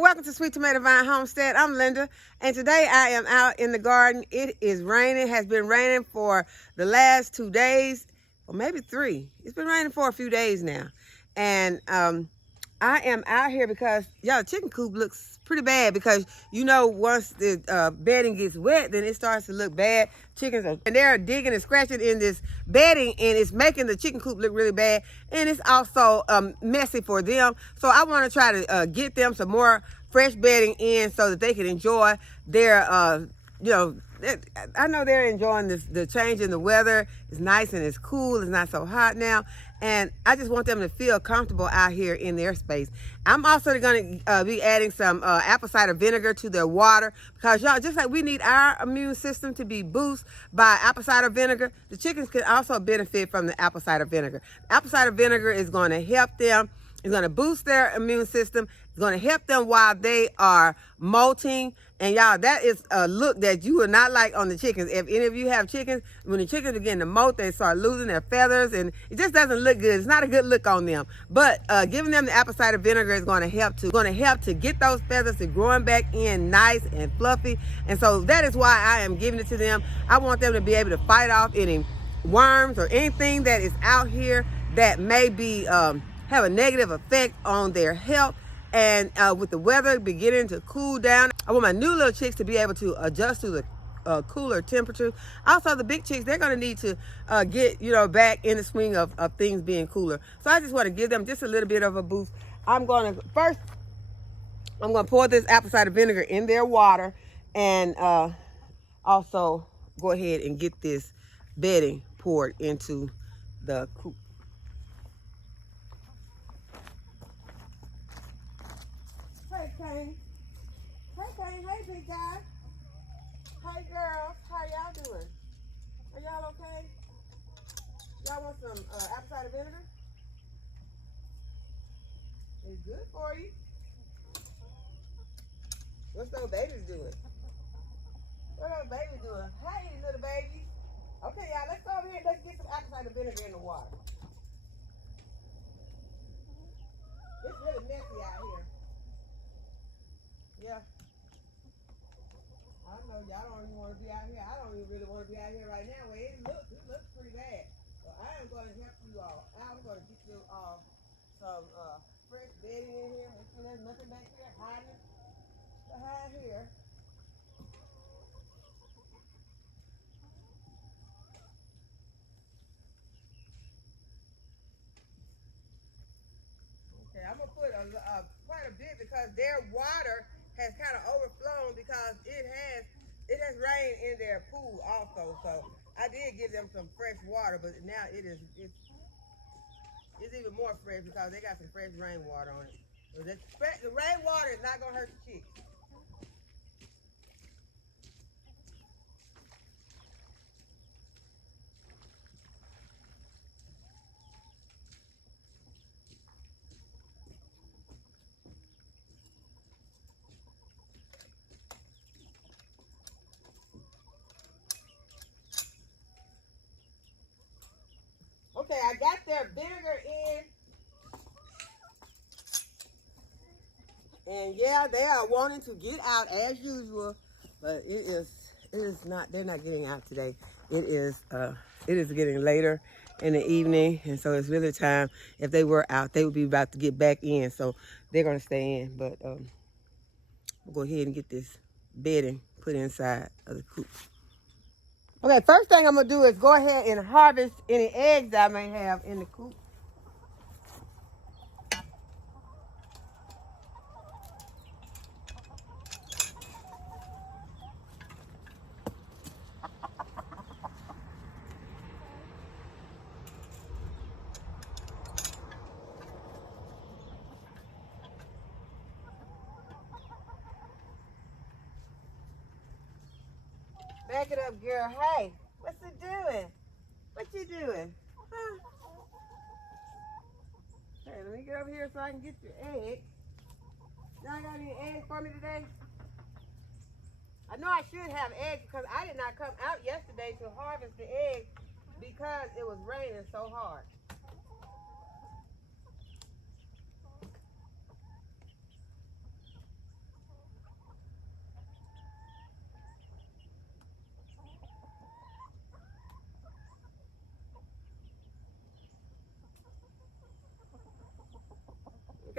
everyone, welcome to Sweet Tomato Vine Homestead. I'm Linda, and today I am out in the garden. It is raining, has been raining for the last 2 days, or maybe 3. It's been raining for a few days now. And I am out here because, y'all, the chicken coop looks pretty bad because, you know, once the bedding gets wet, then it starts to look bad. And they're digging and scratching in this bedding, and it's making the chicken coop look really bad. And it's also messy for them. So I want to try to get them some more fresh bedding in so that they can enjoy their, I know they're enjoying the change in the weather. It's nice and it's cool. It's not so hot now. And I just want them to feel comfortable out here in their space. I'm also going to be adding some apple cider vinegar to their water because, y'all, just like we need our immune system to be boosted by apple cider vinegar, the chickens can also benefit from the apple cider vinegar. Apple cider vinegar is going to help them. It's going to boost their immune system. It's going to help them while they are molting. And y'all, that is a look that you will not like on the chickens. If any of you have chickens, when the chickens begin to molt, they start losing their feathers, and it just doesn't look good. It's not a good look on them. But giving them the apple cider vinegar is going to help to get those feathers to growing back in nice and fluffy. And so that is why I am giving it to them. I want them to be able to fight off any worms or anything that is out here that may be have a negative effect on their health. And with the weather beginning to cool down, I want my new little chicks to be able to adjust to the cooler temperature. Also, the big chicks, they're going to need to get, back in the swing of things being cooler. So I just want to give them just a little bit of a boost. I'm going to pour this apple cider vinegar in their water, and also go ahead and get this bedding poured into the coop. Hey, Kane. Hey, big guy. Hey, girls. How y'all doing? Are y'all okay? Y'all want some apple cider vinegar? It's good for you. What's those babies doing? What are those babies doing? Hey, little babies. Okay, y'all, let's go over here and let's get some apple cider vinegar in the water. It's really messy out here. Yeah. I know y'all don't even want to be out here. I don't even really want to be out here right now. Well, it looks pretty bad. So I am going to help you all. I'm going to get you all some fresh bedding in here. Make sure there's nothing back here hiding behind here. Okay, I'm gonna put quite a bit because their water has kind of overflown because it has rained in their pool also. So I did give them some fresh water, but now it's even more fresh because they got some fresh rainwater on it. So the rainwater is not gonna hurt the chicks. Okay, I got their vinegar in. And yeah, they are wanting to get out as usual, but it is not, they're not getting out today. It is getting later in the evening, and so it's really time. If they were out, they would be about to get back in, so they're gonna stay in. But we'll go ahead and get this bedding put inside of the coop. Okay, first thing I'm going to do is go ahead and harvest any eggs that I may have in the coop. Back it up, girl. Hey, what's it doing? What you doing? Huh? Hey, let me get over here so I can get your eggs. Y'all got any eggs for me today? I know I should have eggs because I did not come out yesterday to harvest the eggs because it was raining so hard.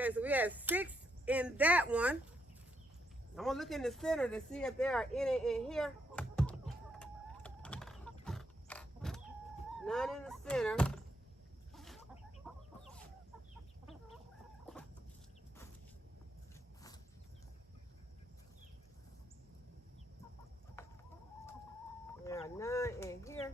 Okay, so we had 6 in that one. I'm gonna look in the center to see if there are any in here. None in the center. There are none in here.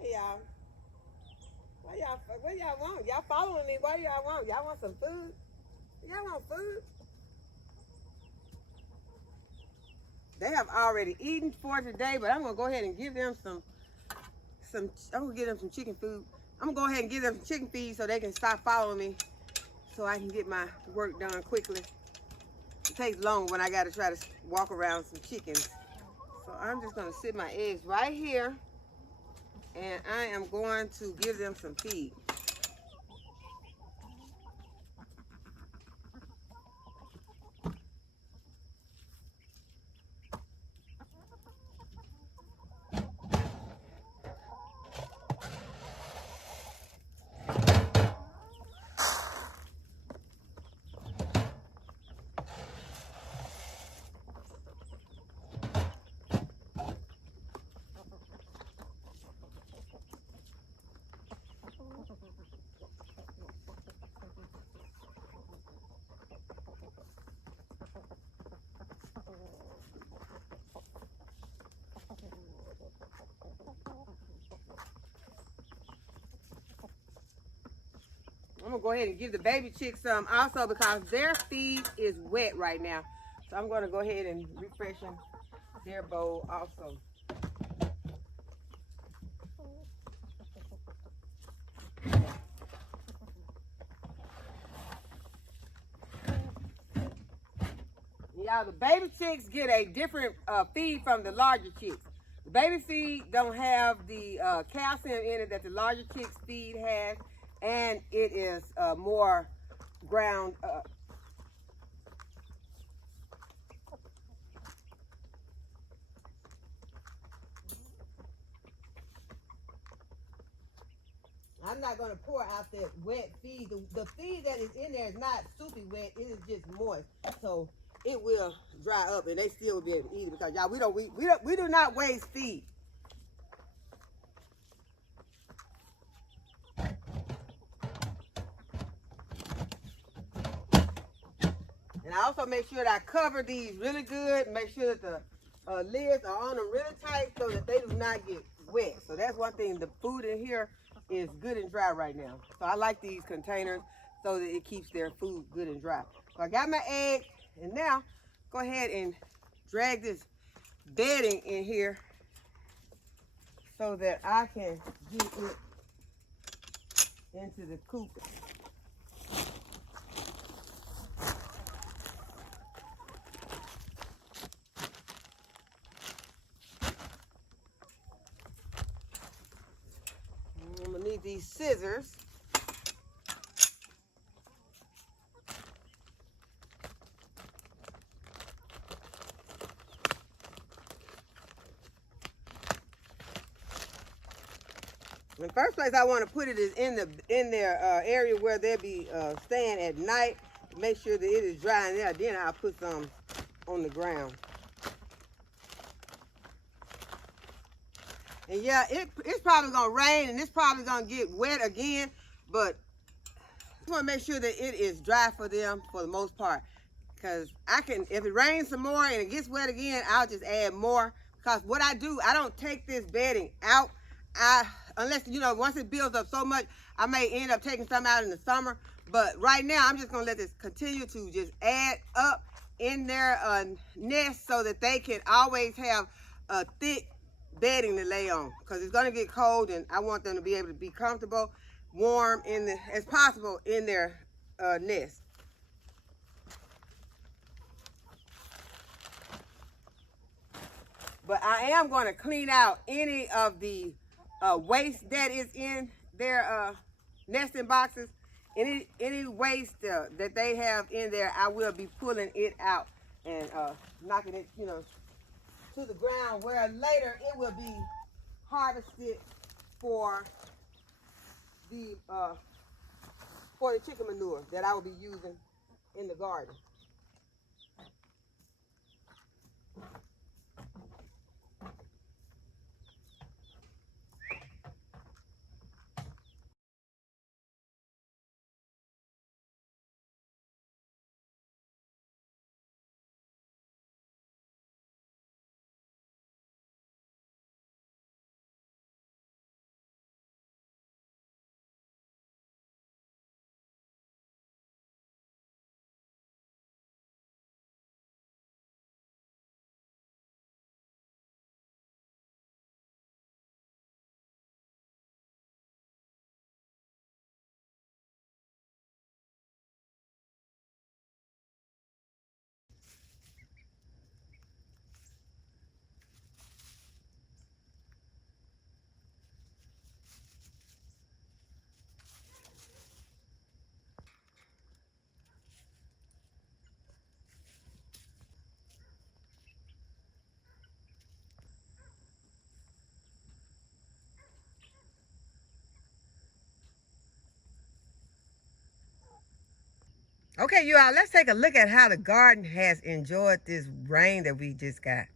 Hey y'all. What y'all want? Y'all following me? What do y'all want? Y'all want some food? Y'all want food? They have already eaten for today, but I'm gonna go ahead and give them some I'm gonna give them some chicken food. I'm gonna go ahead and give them some chicken feed so they can stop following me, so I can get my work done quickly. It takes long when I gotta try to walk around some chickens. So I'm just gonna sit my eggs right here, and I am going to give them some feed. I'm gonna go ahead and give the baby chicks some also because their feed is wet right now. So I'm gonna go ahead and refresh their bowl also. Y'all, the baby chicks get a different feed from the larger chicks. The baby feed don't have the calcium in it that the larger chicks feed has, and it is more ground up. I'm not going to pour out that wet feed. The feed that is in there is not soupy wet. It is just moist. So it will dry up and they still will be able to eat it because y'all, we do not waste feed. And I also make sure that I cover these really good. Make sure that the lids are on them really tight so that they do not get wet. So that's one thing. The food in here is good and dry right now. So I like these containers so that it keeps their food good and dry. So I got my egg, and now go ahead and drag this bedding in here so that I can get it into the coop. I'm gonna need these scissors. The first place I want to put it is in their area where they'll be staying at night. Make sure that it is dry in there. Then I'll put some on the ground. And yeah, it's probably gonna rain and it's probably gonna get wet again, but I want to make sure that it is dry for them for the most part. Because if it rains some more and it gets wet again, I'll just add more. Because what I do, I don't take this bedding out. Unless, once it builds up so much, I may end up taking some out in the summer. But right now, I'm just going to let this continue to just add up in their nest so that they can always have a thick bedding to lay on. Because it's going to get cold, and I want them to be able to be comfortable, warm as possible in their nest. But I am going to clean out any of the waste that is in their nesting boxes. Any waste that they have in there, I will be pulling it out and knocking it, you know, to the ground, where later it will be harvested for the chicken manure that I will be using in the garden. Okay, you all, let's take a look at how the garden has enjoyed this rain that we just got.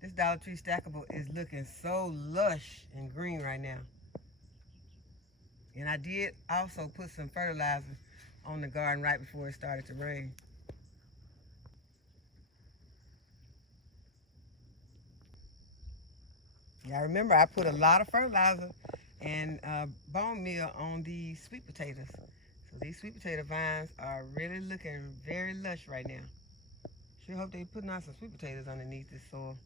This Dollar Tree stackable is looking so lush and green right now. And I did also put some fertilizer on the garden right before it started to rain. Yeah, I remember I put a lot of fertilizer and bone meal on these sweet potatoes. So these sweet potato vines are really looking very lush right now. Sure hope they're putting out some sweet potatoes underneath this soil.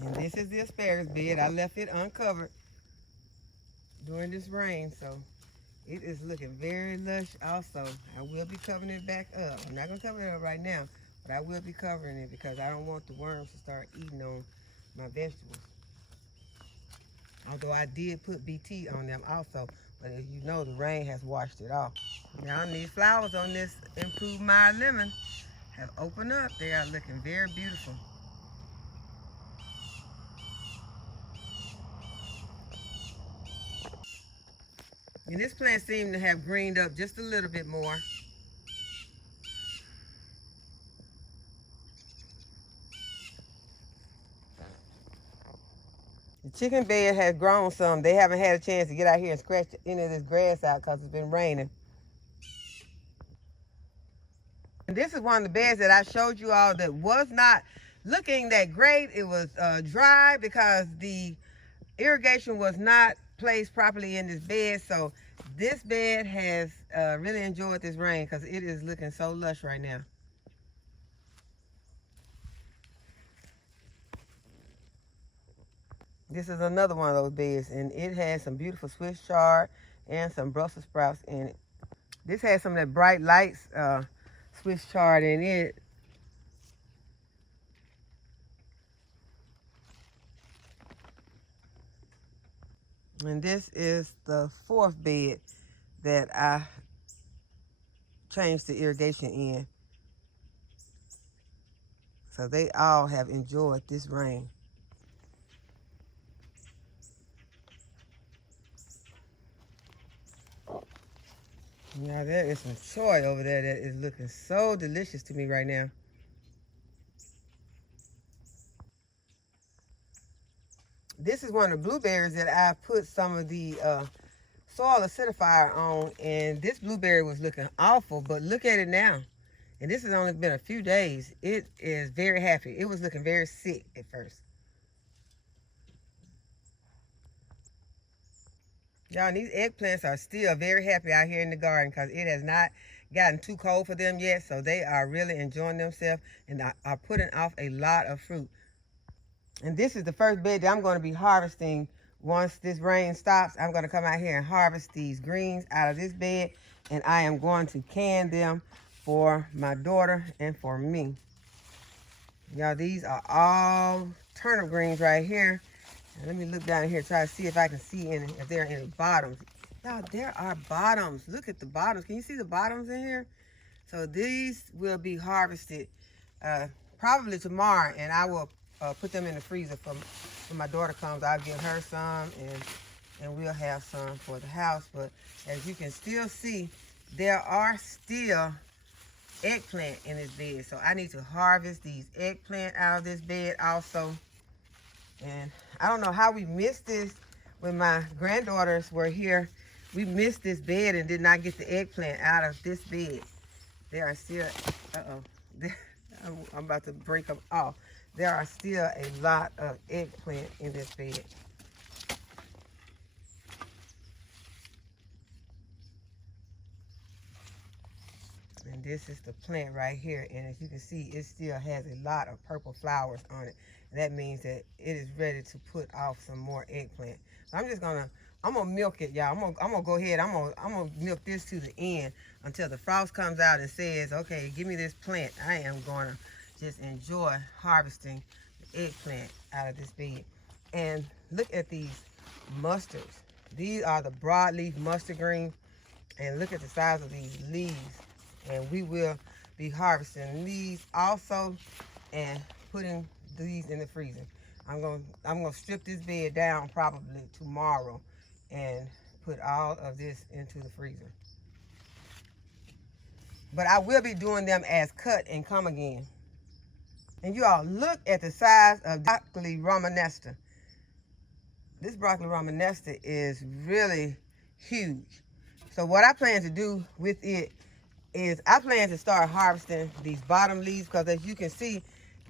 And this is the asparagus bed. I left it uncovered during this rain, so it is looking very lush also. I will be covering it back up. I'm not going to cover it up right now, but I will be covering it because I don't want the worms to start eating on my vegetables. Although I did put BT on them also, but as you know, the rain has washed it off. Now these flowers on this improved Meyer lemon have opened up. They are looking very beautiful. And this plant seemed to have greened up just a little bit more. The chicken bed has grown some. They haven't had a chance to get out here and scratch any of this grass out because it's been raining. And this is one of the beds that I showed you all that was not looking that great. It was dry because the irrigation was not placed properly in this bed. So this bed has really enjoyed this rain because it is looking so lush right now. This is another one of those beds, and it has some beautiful Swiss chard and some Brussels sprouts in it. This has some of that bright lights Swiss chard in it. And this is the fourth bed that I changed the irrigation in. So they all have enjoyed this rain. Now there is some soy over there that is looking so delicious to me right now. This is one of the blueberries that I put some of the soil acidifier on, and this blueberry was looking awful, but look at it now. And this has only been a few days. It is very happy. It was looking very sick at first. Y'all, these eggplants are still very happy out here in the garden because it has not gotten too cold for them yet. So they are really enjoying themselves and are putting off a lot of fruit. And this is the first bed that I'm going to be harvesting. Once this rain stops, I'm going to come out here and harvest these greens out of this bed. And I am going to can them for my daughter and for me. Y'all, these are all turnip greens right here. And let me look down here, try to see if I can see any, if there are any bottoms. Y'all, there are bottoms. Look at the bottoms. Can you see the bottoms in here? So these will be harvested probably tomorrow, and I will put them in the freezer for when my daughter comes. I'll give her some, and we'll have some for the house. But as you can still see, there are still eggplant in this bed. So I need to harvest these eggplant out of this bed also. And I don't know how we missed this when my granddaughters were here. We missed this bed and did not get the eggplant out of this bed. There are still, I'm about to break them off. There are still a lot of eggplant in this bed. And this is the plant right here. And as you can see, it still has a lot of purple flowers on it. And that means that it is ready to put off some more eggplant. So I'm gonna milk it, y'all. I'm gonna go ahead. I'm gonna milk this to the end until the frost comes out and says, okay, give me this plant. I am gonna just enjoy harvesting the eggplant out of this bed. And look at these mustards. These are the broadleaf mustard green. And look at the size of these leaves. And we will be harvesting these also and putting these in the freezer. I'm gonna strip this bed down probably tomorrow and put all of this into the freezer. But I will be doing them as cut and come again. And you all look at the size of broccoli romanesca. This broccoli romanesca is really huge. So what I plan to do with it is I plan to start harvesting these bottom leaves, because as you can see,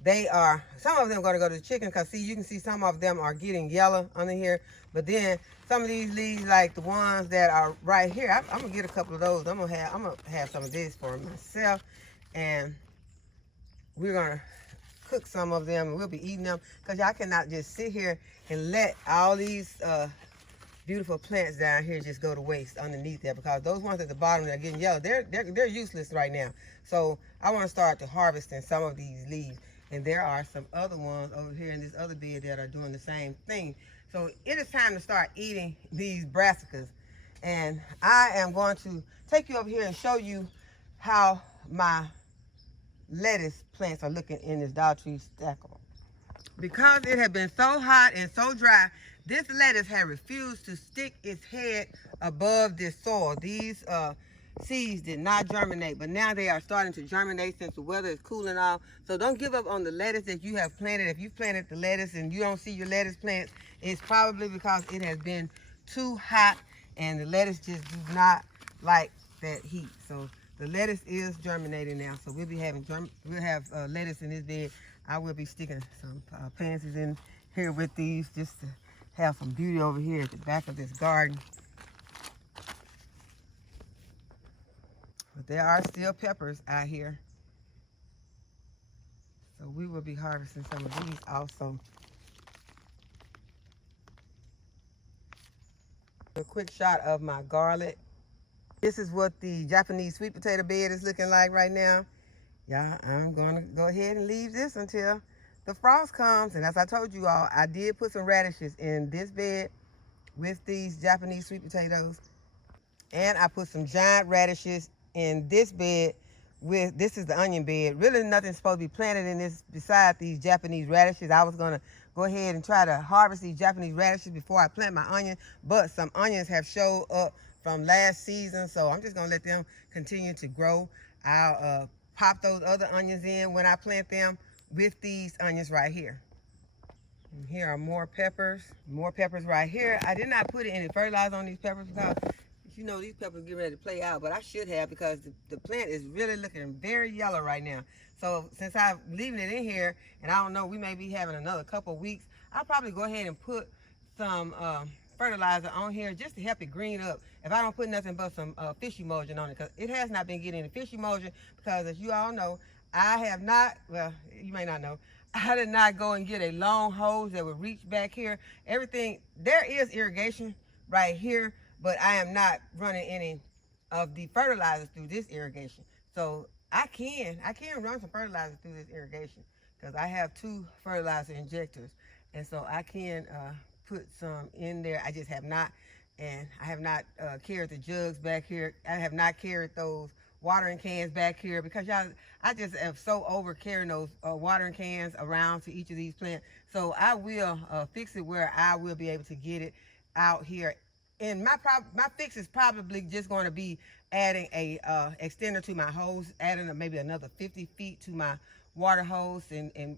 they are, some of them are going to go to the chicken, because see, you can see some of them are getting yellow under here. But then some of these leaves, like the ones that are right here, I'm going to get a couple of those. I'm going to have some of this for myself. And we're going to cook some of them, and we'll be eating them, because y'all cannot just sit here and let all these beautiful plants down here just go to waste underneath there, because those ones at the bottom that are getting yellow, they're useless right now. So I want to start to harvesting some of these leaves. And there are some other ones over here in this other bed that are doing the same thing. So it is time to start eating these brassicas. And I am going to take you over here and show you how my lettuce plants are looking in this Dollar Tree stackable. Because it had been so hot and so dry, this lettuce had refused to stick its head above this soil. These seeds did not germinate, but now they are starting to germinate since the weather is cooling off. So don't give up on the lettuce that you have planted. If you planted the lettuce and you don't see your lettuce plants, it's probably because it has been too hot and the lettuce just do not like that heat. So the lettuce is germinating now. So we'll have lettuce in this bed. I will be sticking some pansies in here with these just to have some beauty over here at the back of this garden. But there are still peppers out here. So we will be harvesting some of these also. A quick shot of my garlic. This is what the Japanese sweet potato bed is looking like right now. Yeah, I'm going to go ahead and leave this until the frost comes. And as I told you all, I did put some radishes in this bed with these Japanese sweet potatoes. And I put some giant radishes in this bed with, this is the onion bed. Really nothing's supposed to be planted in this besides these Japanese radishes. I was going to go ahead and try to harvest these Japanese radishes before I plant my onion, but some onions have showed up from last season, so I'm just going to let them continue to grow. I'll pop those other onions in when I plant them with these onions right here. And here are more peppers right here. I did not put any fertilizer on these peppers because you know these peppers get ready to play out, but I should have, because the plant is really looking very yellow right now. So since I'm leaving it in here, and I don't know, we may be having another couple weeks, I'll probably go ahead and put some fertilizer on here just to help it green up. If I don't put nothing but some fish emulsion on it, because it has not been getting any fish emulsion, because as you all know, I have not, well, you may not know, I did not go and get a long hose that would reach back here. Everything, there is irrigation right here, but I am not running any of the fertilizers through this irrigation. So I can run some fertilizer through this irrigation because I have 2 fertilizer injectors. And so I can put some in there. I just have not, and I have not carried the jugs back here. I have not carried those watering cans back here because y'all, I just am so over carrying those watering cans around to each of these plants. So I will fix it where I will be able to get it out here. And my fix is probably just going to be adding a extender to my hose, adding maybe another 50 feet to my water hose, and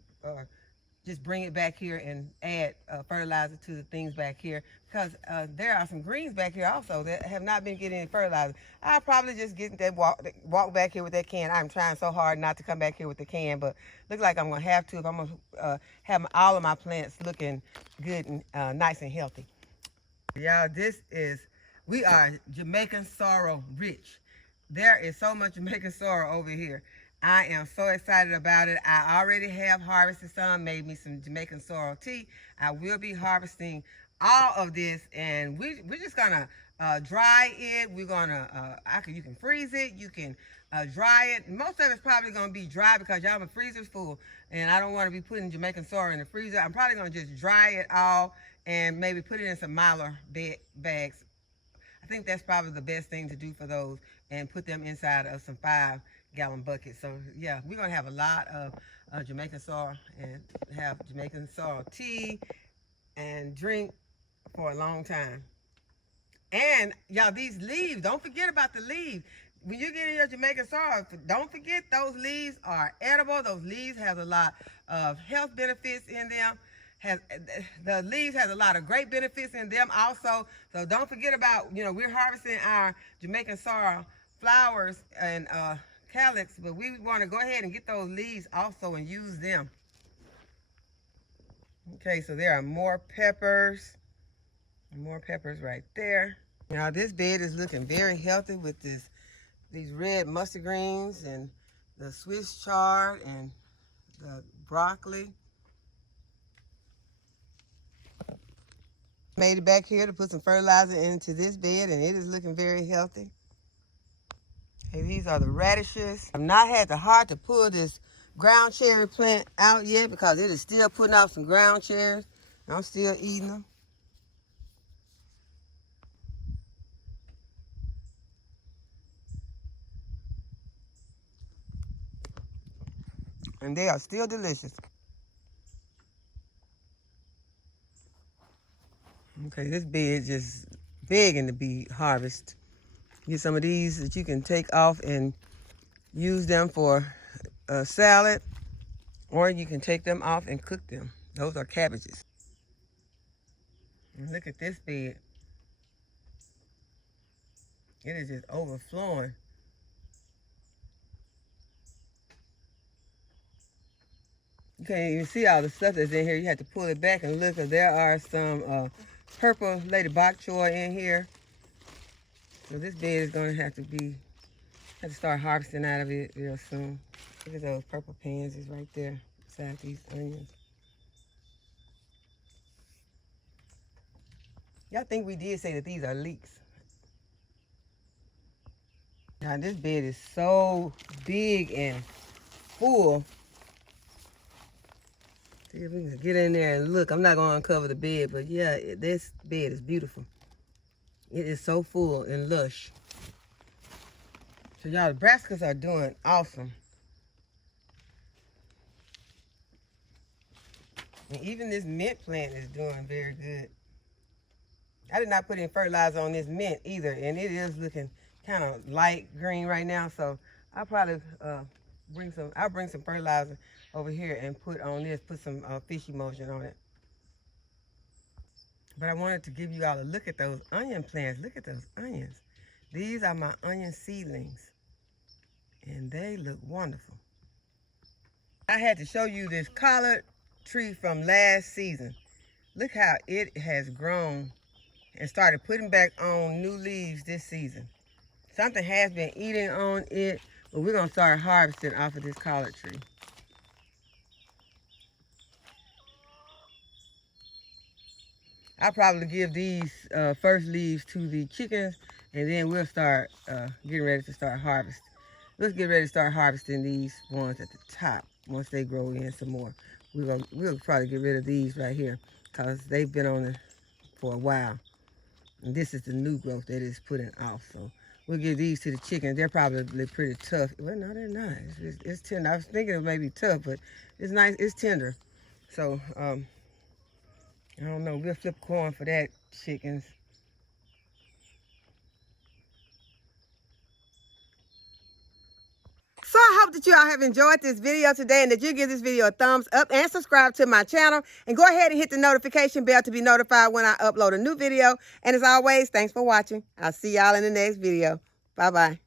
just bring it back here and add fertilizer to the things back here, because there are some greens back here also that have not been getting any fertilizer. I'll probably just get that walk back here with that can. I'm trying so hard not to come back here with the can, but looks like I'm going to have to if I'm going to have all of my plants looking good and nice and healthy. Y'all, we are Jamaican sorrel rich. There is so much Jamaican sorrel over here. I am so excited about it. I already have harvested some, made me some Jamaican sorrel tea. I will be harvesting all of this, and we're just gonna dry it. We're gonna, you can freeze it, you can dry it. Most of it's probably gonna be dry because y'all, my freezer's full, and I don't wanna be putting Jamaican sorrel in the freezer. I'm probably gonna just dry it all and maybe put it in some mylar bags. I think that's probably the best thing to do for those, and put them inside of some 5-gallon buckets. So yeah, we're gonna have a lot of Jamaican sorrel and have Jamaican sorrel tea and drink for a long time. And y'all, these leaves, don't forget about the leaves. When you get in your Jamaican sorrel, don't forget those leaves are edible. Those leaves have a lot of health benefits in them. The leaves has a lot of great benefits in them also. So don't forget about, we're harvesting our Jamaican sorrel flowers and calyx, but we want to go ahead and get those leaves also and use them. Okay, so there are more peppers. More peppers right there. Now this bed is looking very healthy with these red mustard greens and the Swiss chard and the broccoli. Made it back here to put some fertilizer into this bed, and it is looking very healthy. Okay, these are the radishes. I've not had the heart to pull this ground cherry plant out yet because it is still putting out some ground cherries. I'm still eating them. And they are still delicious. Okay, this bed is just begging to be harvested. Get some of these that you can take off and use them for a salad, or you can take them off and cook them. Those are cabbages. And look at this bed. It is just overflowing. You can't even see all the stuff that's in here. You have to pull it back and look, because there are some purple lady bok choy in here. So this bed is going to have to start harvesting out of it real soon. Look at those purple pansies right there beside these onions. Y'all think we did say that these are leeks. Now this bed is so big and full. See if we can get in there and look. I'm not going to uncover the bed, but yeah, this bed is beautiful. It is so full and lush. So y'all, the brassicas are doing awesome. And even this mint plant is doing very good. I did not put any fertilizer on this mint either, and it is looking kind of light green right now. So I'll probably bring some fertilizer over here and put on this, put some fish emulsion on it. But I wanted to give you all a look at those onion plants. Look at those onions. These are my onion seedlings, and they look wonderful. I had to show you this collard tree from last season. Look how it has grown and started putting back on new leaves this season. Something has been eating on it, but we're gonna start harvesting off of this collard tree. I'll probably give these first leaves to the chickens, and then we'll start getting ready to start harvesting. Let's get ready to start harvesting these ones at the top. Once they grow in some more, we'll probably get rid of these right here because they've been on it for a while. And this is the new growth that is putting off. So we'll give these to the chickens. They're probably pretty tough. Well, no, they're not. It's tender. I was thinking it may be tough, but it's nice. It's tender. So I don't know. We'll flip corn for that, chickens. So I hope that you all have enjoyed this video today and that you give this video a thumbs up and subscribe to my channel. And go ahead and hit the notification bell to be notified when I upload a new video. And as always, thanks for watching. I'll see y'all in the next video. Bye-bye.